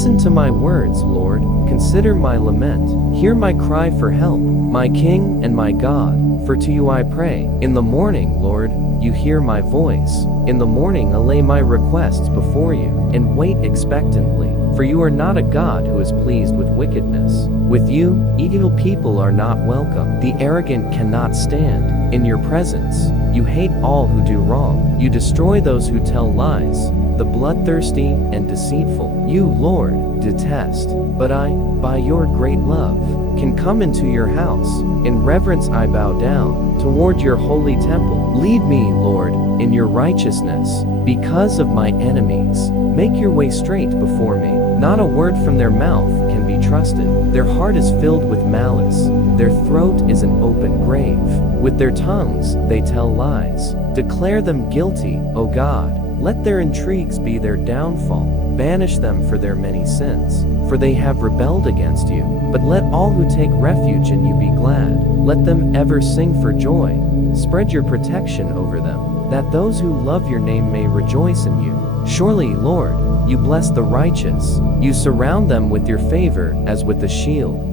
Listen to my words, Lord, consider my lament. Hear my cry for help, my King and my God, for to you I pray. In the morning, Lord, you hear my voice. In the morning I lay my requests before you, and wait expectantly. For you are not a God who is pleased with wickedness. With you, evil people are not welcome. The arrogant cannot stand in your presence. You hate all who do wrong. You destroy those who tell lies, the bloodthirsty and deceitful. You, Lord, detest. But I, by your great love, can come into your house. In reverence I bow down toward your holy temple. Lead me, Lord, in your righteousness, because of my enemies. Make your way straight before me. Not a word from their mouth can be trusted. Their heart is filled with malice. Their throat is an open grave. With their tongues they tell lies. Declare them guilty, O God. Let their intrigues be their downfall. Banish them for their many sins, for they have rebelled against you. But let all who take refuge in you be glad. Let them ever sing for joy. Spread your protection over them, that those who love your name may rejoice in you. Surely, Lord, you bless the righteous. You surround them with your favor as with a shield.